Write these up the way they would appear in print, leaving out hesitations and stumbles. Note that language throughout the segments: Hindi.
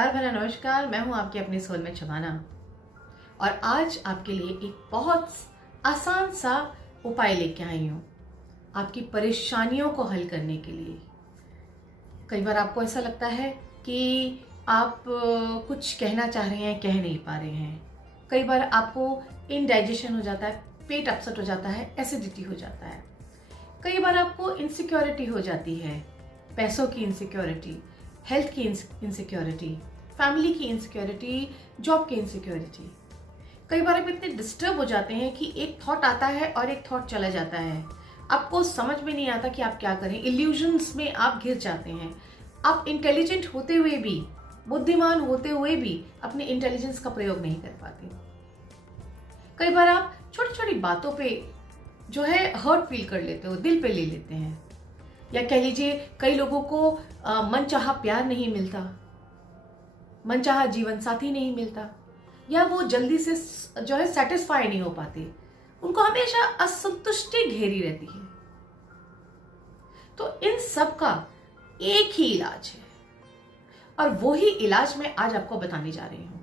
प्यार भरा नमस्कार। मैं हूं आपकी अपनी सोलमेट शबाना और आज आपके लिए एक बहुत आसान सा उपाय लेके आई हूं आपकी परेशानियों को हल करने के लिए। कई बार आपको ऐसा लगता है कि आप कुछ कहना चाह रहे हैं, कह नहीं पा रहे हैं। कई बार आपको इनडाइजेशन हो जाता है, पेट अपसेट हो जाता है, एसिडिटी हो जाता है। कई बार आपको इनसिक्योरिटी हो जाती है, पैसों की इनसिक्योरिटी, हेल्थ की इनसिक्योरिटी, फैमिली की इनसिक्योरिटी, जॉब की इनसिक्योरिटी। कई बार आप इतने डिस्टर्ब हो जाते हैं कि एक थॉट आता है और एक थॉट चला जाता है। आपको समझ में नहीं आता कि आप क्या करें। इल्यूजन्स में आप घिर जाते हैं। आप इंटेलिजेंट होते हुए भी, बुद्धिमान होते हुए भी अपने इंटेलिजेंस का प्रयोग नहीं कर पाते। कई बार आप छोटी छोटी बातों पे जो है हर्ट फील कर लेते हो, दिल पे ले लेते हैं। या कह लीजिए कई लोगों को मनचाहा प्यार नहीं मिलता, मनचाहा जीवन साथी नहीं मिलता, या वो जल्दी से जो है सेटिस्फाई नहीं हो पाते। उनको हमेशा असंतुष्टि घेरी रहती है। तो इन सब का एक ही इलाज है और वो ही इलाज मैं आज आपको बताने जा रही हूं।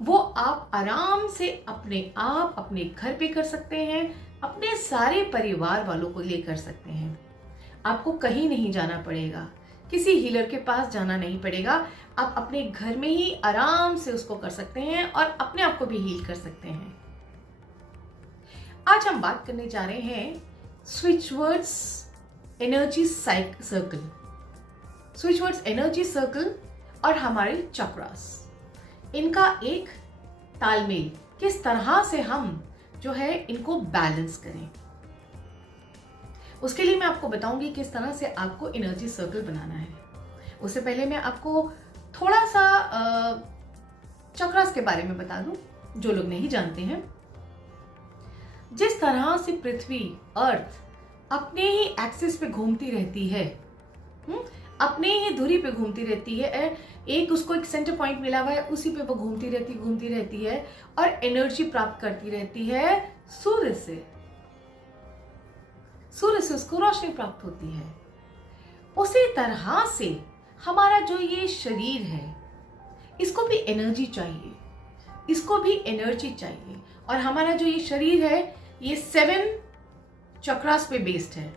वो आप आराम से अपने आप अपने घर पे कर सकते हैं, अपने सारे परिवार वालों को ले कर सकते हैं। आपको कहीं नहीं जाना पड़ेगा, किसी हीलर के पास जाना नहीं पड़ेगा। आप अपने घर में ही आराम से उसको कर सकते हैं और अपने आप को भी हील कर सकते हैं। आज हम बात करने जा रहे हैं switch words energy circle, switch words energy circle और हमारे चक्रास, इनका एक तालमेल, किस तरह से हम जो है इनको बैलेंस करें। उसके लिए मैं आपको बताऊंगी किस तरह से आपको एनर्जी सर्कल बनाना है। उससे पहले मैं आपको थोड़ा सा चक्रास के बारे में बता दूं, जो लोग नहीं जानते हैं। जिस तरह से पृथ्वी, अर्थ अपने ही एक्सिस पे घूमती रहती है, अपने ही धुरी पे घूमती रहती है, एक उसको एक सेंटर पॉइंट मिला हुआ है, उसी पे वो घूमती रहती है और एनर्जी प्राप्त करती रहती है सूर्य से उसको रोशनी प्राप्त होती है। उसी तरह से हमारा जो ये शरीर है, इसको भी एनर्जी चाहिए, इसको भी एनर्जी चाहिए। और हमारा जो ये शरीर है, ये 7 चक्रास पे बेस्ड है,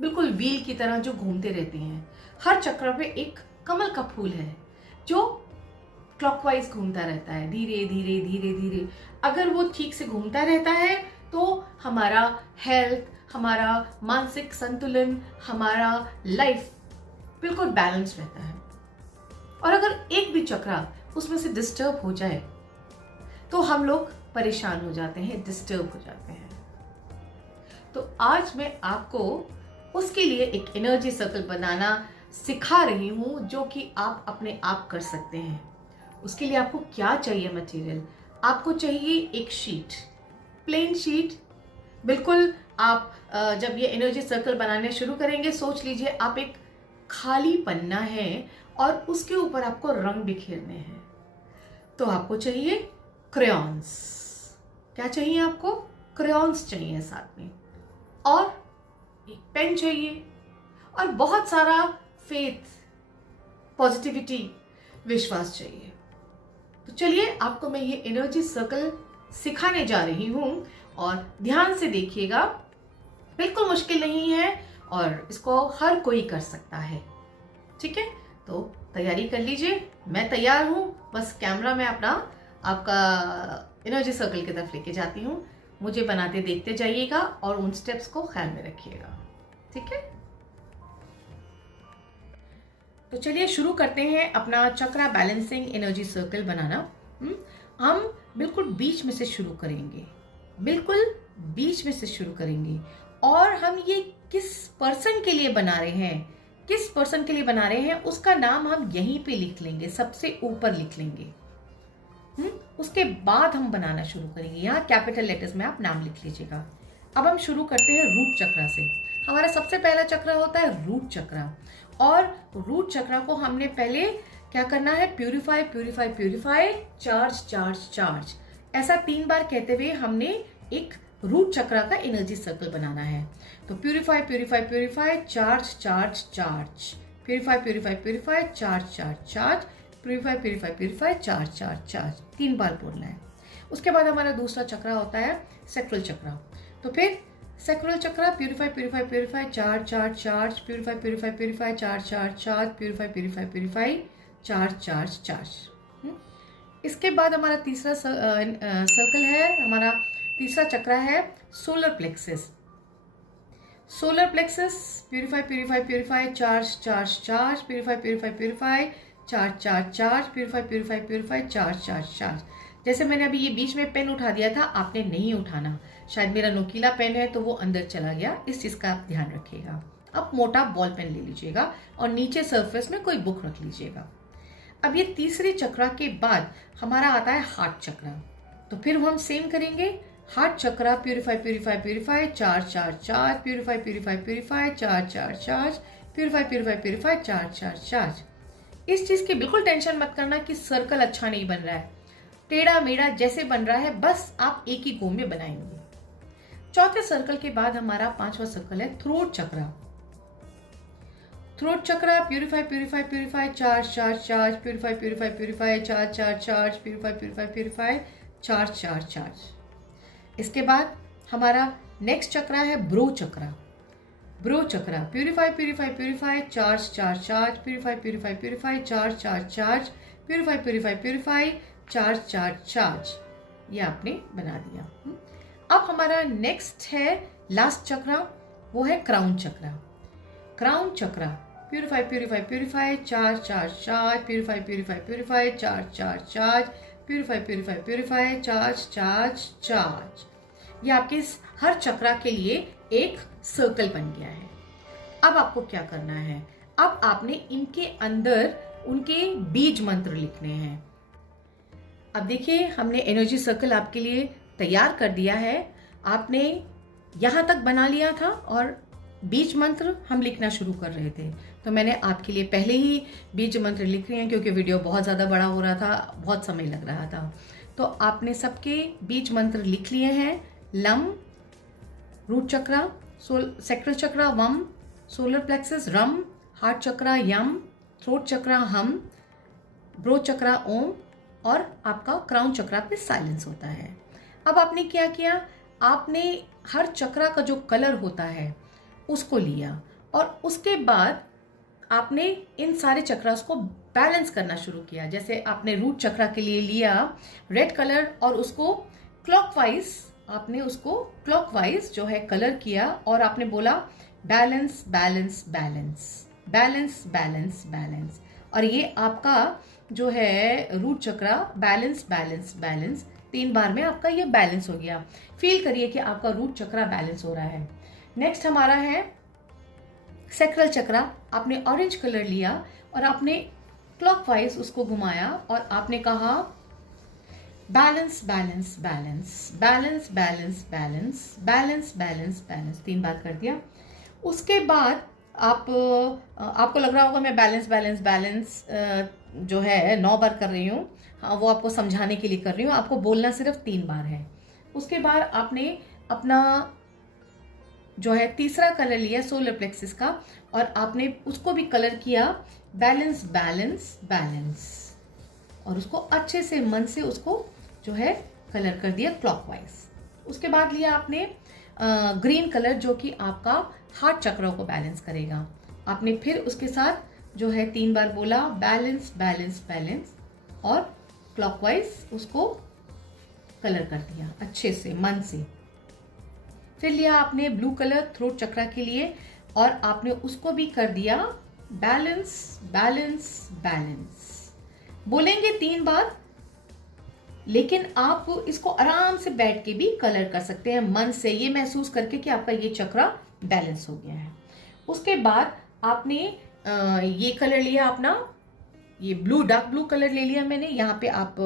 बिल्कुल व्हील की तरह जो घूमते रहते हैं। हर चक्र पे एक कमल का फूल है जो क्लॉकवाइज घूमता रहता है, धीरे धीरे धीरे धीरे। अगर वो ठीक से घूमता रहता है तो हमारा हेल्थ, हमारा मानसिक संतुलन, हमारा लाइफ बिल्कुल बैलेंस रहता है। और अगर एक भी चक्रा उसमें से डिस्टर्ब हो जाए तो हम लोग परेशान हो जाते हैं, डिस्टर्ब हो जाते हैं। तो आज मैं आपको उसके लिए एक एनर्जी सर्कल बनाना सिखा रही हूं, जो कि आप अपने आप कर सकते हैं। उसके लिए आपको क्या चाहिए मटेरियल? आपको चाहिए एक शीट, प्लेन शीट। बिल्कुल आप जब ये एनर्जी सर्कल बनाने शुरू करेंगे, सोच लीजिए आप एक खाली पन्ना है और उसके ऊपर आपको रंग बिखेरने हैं। तो आपको चाहिए क्रेयॉन्स। क्या चाहिए आपको? क्रेयॉन्स चाहिए साथ में, और एक पेन चाहिए, और बहुत सारा फेथ, पॉजिटिविटी, विश्वास चाहिए। तो चलिए आपको मैं ये एनर्जी सर्कल सिखाने जा रही हूं और ध्यान से देखिएगा। बिल्कुल मुश्किल नहीं है और इसको हर कोई कर सकता है। ठीक है, तो तैयारी कर लीजिए। मैं तैयार हूं, बस कैमरा में अपना आपका एनर्जी सर्कल की तरफ लेके जाती हूं। मुझे बनाते देखते जाइएगा और उन स्टेप्स को ख्याल में रखिएगा। ठीक है, तो चलिए शुरू करते हैं अपना चक्रा बैलेंसिंग एनर्जी सर्कल बनाना। हम बिल्कुल बीच में से शुरू करेंगे, बिल्कुल बीच में से शुरू करेंगे। और हम ये किस पर्सन के लिए बना रहे हैं, किस पर्सन के लिए बना रहे हैं, उसका नाम हम यहीं पे लिख लेंगे, सबसे ऊपर लिख लेंगे। उसके बाद हम बनाना शुरू करेंगे। यहाँ कैपिटल लेटर्स में आप नाम लिख लीजिएगा। अब हम शुरू करते हैं रूट चक्रा से। हमारा सबसे पहला चक्र होता है रूट चक्रा, और रूट चक्रा को हमने पहले क्या करना है? Purify purify purify, charge charge charge, ऐसा 3 बार कहते हुए हमने एक रूट चक्रा का एनर्जी सर्कल बनाना है। तो purify purify purify, charge charge charge, purify purify purify, charge charge charge, purify purify purify, charge charge charge, 3 बार बोलना है। उसके बाद हमारा दूसरा चक्र होता है सैक्रल चक्र। तो फिर सैक्रल चक्र purify purify purify, charge charge charge, purify purify purify, charge charge charge, purify purify purify, charge charge charge. इसके बाद हमारा तीसरा सर्कल है, हमारा तीसरा चक्र है solar plexus. Solar plexus purify purify purify, charge charge charge, purify purify purify, charge charge charge, purify purify purify, charge charge charge. जैसे मैंने अभी ये बीच में पेन उठा दिया था, आपने नहीं उठाना, शायद मेरा नोकीला पेन है तो वो अंदर चला गया, इस चीज़ का आप ध्यान रखिएगा। अब मोटा बॉल पेन ले लीजिएगा और नीचे सरफेस में कोई बुक रख लीजिएगा। अब ये तीसरे चक्र के बाद हमारा आता है हार्ट चक्र। तो फिर हम सेम करेंगे, हार्ट चक्र purify purify purify, charge charge charge, purify purify purify, charge charge charge, purify purify purify, charge charge charge. इस चीज़ की बिल्कुल टेंशन मत करना कि सर्कल अच्छा नहीं बन रहा है, टेढ़ा मेढ़ा जैसे बन रहा है बस आप एक ही गो में बनाएंगे। चौथे सर्कल के बाद हमारा पांचवा सर्कल है थ्रोट चक्र। थ्रोट चक्र purify purify purify, charge charge charge, purify purify purify, charge charge charge, purify purify purify, charge charge charge. इसके बाद हमारा नेक्स्ट चक्र है ब्रो चक्र। ब्रो चक्र purify purify purify, charge charge charge, purify purify purify, charge charge charge, purify purify purify, charge charge charge. ये आपने बना दिया। अब हमारा नेक्स्ट है लास्ट चक्र, वो है क्राउन चक्र। क्राउन चक्र purify purify purify, charge charge charge, purify purify purify, charge charge charge, purify purify purify, charge charge charge. ये आपके हर चक्र के लिए एक सर्कल बन गया है। अब आपको क्या करना है, अब आपने इनके अंदर उनके बीज मंत्र लिखने हैं। अब देखिए हमने एनर्जी सर्कल आपके लिए तैयार कर दिया है, आपने यहाँ तक बना लिया था और बीज मंत्र हम लिखना शुरू कर रहे थे। तो मैंने आपके लिए पहले ही बीज मंत्र लिख रहे हैं क्योंकि वीडियो बहुत ज़्यादा बड़ा हो रहा था, बहुत समय लग रहा था। तो आपने सबके बीज मंत्र लिख लिए हैं। लम, रूट चक्र, सैक्रल चक्र वम, सोलर प्लेक्सस रम, हार्ट चक्र यम, थ्रोट चक्र हम, ब्रो चक्र ओम और आपका क्राउन चक्र पे साइलेंस होता है। अब आपने क्या किया, आपने हर चक्र का जो कलर होता है उसको लिया और उसके बाद आपने इन सारे चक्रास को बैलेंस करना शुरू किया। जैसे आपने रूट चक्र के लिए लिया रेड कलर और उसको क्लॉकवाइज, आपने उसको क्लॉकवाइज जो है कलर किया और आपने बोला balance balance balance balance balance balance. और ये आपका जो है रूट चक्र बैलेंस बैलेंस बैलेंस 3 बार में आपका ये बैलेंस हो गया। फील करिए कि आपका रूट चक्र बैलेंस हो रहा है। नेक्स्ट हमारा है सैक्रल चक्र। आपने ऑरेंज कलर लिया और आपने क्लॉकवाइज उसको घुमाया और आपने कहा balance balance balance balance balance balance balance balance balance 3 बार कर दिया। उसके बाद आपको लग रहा होगा मैं बैलेंस बैलेंस बैलेंस जो है 9 बार कर रही हूँ। हाँ, वो आपको समझाने के लिए कर रही हूँ, आपको बोलना सिर्फ 3 बार है। उसके बाद आपने अपना जो है तीसरा कलर लिया सोलर प्लेक्सस का और आपने उसको भी कलर किया बैलेंस बैलेंस बैलेंस और उसको अच्छे से मन से उसको जो है कलर कर दिया क्लॉकवाइज। उसके बाद लिया आपने ग्रीन कलर जो कि आपका हार्ट चक्र को बैलेंस करेगा। आपने फिर उसके साथ जो है 3 बार बोला बैलेंस बैलेंस बैलेंस और क्लॉकवाइज उसको कलर कर दिया अच्छे से मन से। फिर लिया आपने ब्लू कलर थ्रोट चक्र के लिए और आपने उसको भी कर दिया बैलेंस बैलेंस बैलेंस। बोलेंगे 3 बार, लेकिन आप इसको आराम से बैठ के भी कलर कर सकते हैं मन से, ये महसूस करके कि आपका ये चक्र बैलेंस हो गया है। उसके बाद आपने ये कलर लिया अपना, ये ब्लू डार्क ब्लू कलर ले लिया मैंने। यहाँ पे आप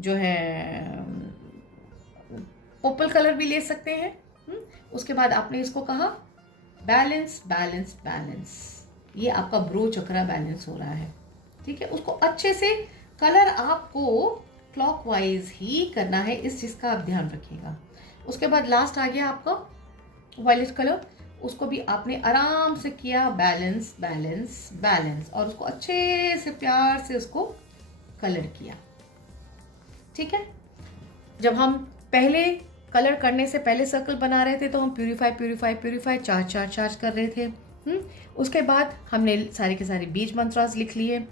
जो है पर्पल कलर भी ले सकते हैं। उसके बाद आपने इसको कहा बैलेंस बैलेंस बैलेंस। ये आपका ब्रो चक्र बैलेंस हो रहा है, ठीक है। उसको अच्छे से कलर आपको क्लॉकवाइज ही करना है, इस चीज का आप ध्यान रखिएगा। उसके बाद लास्ट आ गया आपका वायलेट कलर, उसको भी आपने आराम से किया बैलेंस बैलेंस बैलेंस, और उसको अच्छे से प्यार से उसको कलर किया। ठीक है, जब हम पहले कलर करने से पहले सर्कल बना रहे थे तो हम प्यूरिफाई प्यूरिफाई प्यूरिफाई चार्ज कर रहे थे। उसके बाद हमने सारे के सारे बीज मंत्रास लिख लिए।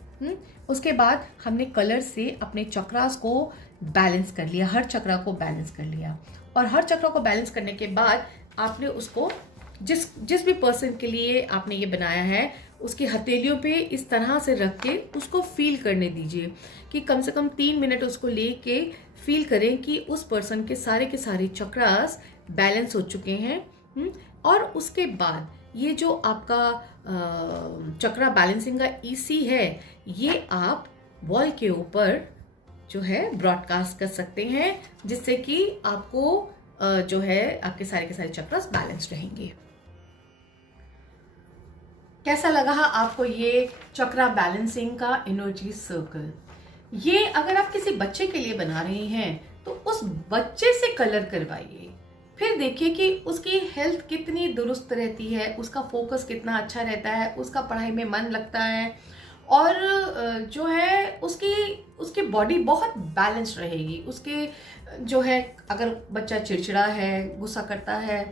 उसके बाद हमने कलर से अपने चक्रास को बैलेंस कर लिया, हर चक्रा को बैलेंस कर लिया। और हर चक्रा को बैलेंस करने के बाद आपने उसको जिस भी पर्सन के लिए आपने ये बनाया है उसकी हथेलियों पे इस तरह से रख के उसको फील करने दीजिए कि कम से कम 3 मिनट उसको लेके फील करें कि उस पर्सन के सारे चक्रास बैलेंस हो चुके हैं। और उसके बाद ये जो आपका चक्रा बैलेंसिंग का ईसी है, ये आप वॉल के ऊपर जो है ब्रॉडकास्ट कर सकते हैं, जिससे कि आपको जो है आपके सारे के सारे चक्रास बैलेंस रहेंगे। कैसा लगा आपको ये चक्रा बैलेंसिंग का एनर्जी सर्कल? ये अगर आप किसी बच्चे के लिए बना रही हैं तो उस बच्चे से कलर करवाइए, फिर देखिए कि उसकी हेल्थ कितनी दुरुस्त रहती है, उसका फोकस कितना अच्छा रहता है, उसका पढ़ाई में मन लगता है, और जो है उसकी बॉडी बहुत बैलेंस्ड रहेगी। उसके जो है अगर बच्चा चिड़चिड़ा है, गुस्सा करता है,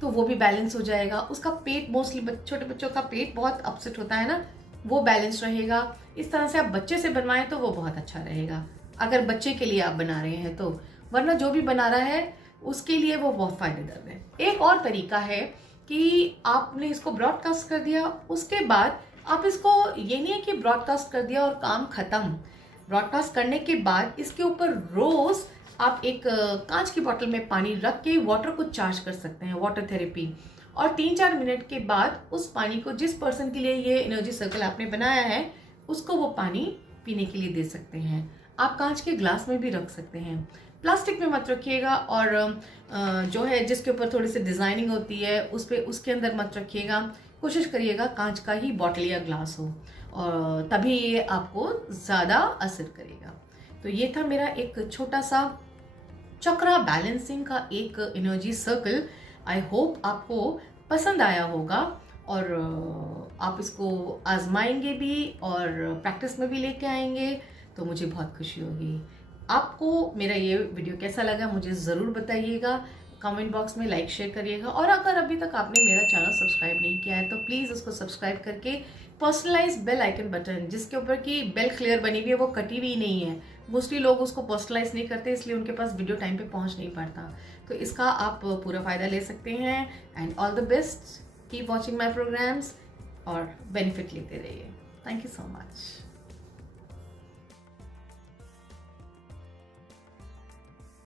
तो वो भी बैलेंस हो जाएगा। उसका पेट, मोस्टली छोटे बच्चों का पेट बहुत अपसेट होता है ना, वो बैलेंस रहेगा। इस तरह से आप बच्चे से बनवाएं तो वो बहुत अच्छा रहेगा, अगर बच्चे के लिए आप बना रहे हैं तो। वरना जो भी बना रहा है उसके लिए वो बहुत फायदेमंद है। एक और तरीका है कि आपने इसको ब्रॉडकास्ट कर दिया, उसके बाद आप इसको, ये नहीं है कि ब्रॉडकास्ट कर दिया और काम खत्म। ब्रॉडकास्ट करने के बाद इसके ऊपर रोज आप एक कांच की बोतल में पानी रख के वाटर को चार्ज कर सकते हैं, वाटर थेरेपी। और 3-4 मिनट के बाद उस पानी को, जिस पर्सन के लिए ये एनर्जी सर्कल आपने बनाया है, उसको वो पानी पीने के लिए दे सकते हैं। आप कांच के ग्लास में भी रख सकते हैं, प्लास्टिक में मत रखिएगा। और जो है जिसके ऊपर थोड़ी सी डिजाइनिंग होती है उसके अंदर मत रखिएगा। कोशिश करिएगा कांच का ही बॉटल या ग्लास हो, और तभी ये आपको ज़्यादा असर करेगा। तो ये था मेरा एक छोटा सा चक्रा बैलेंसिंग का एक एनर्जी सर्कल। आई होप आपको पसंद आया होगा, और आप इसको आजमाएंगे भी और प्रैक्टिस में भी लेके आएंगे तो मुझे बहुत खुशी होगी। आपको मेरा ये वीडियो कैसा लगा मुझे ज़रूर बताइएगा, कमेंट बॉक्स में लाइक शेयर करिएगा। और अगर अभी तक आपने मेरा चैनल सब्सक्राइब नहीं किया है तो प्लीज़ उसको सब्सक्राइब करके पर्सनलाइज बेल आइकन बटन, जिसके ऊपर की बेल क्लियर बनी हुई है, वो कटी हुई नहीं है। मोस्टली लोग उसको पर्सनलाइज नहीं करते, इसलिए उनके पास वीडियो टाइम पे पहुंच नहीं पाता। तो इसका आप पूरा फ़ायदा ले सकते हैं। And all the best, keep watching my programmes और बेनिफिट लेते रहिए। Thank you so much.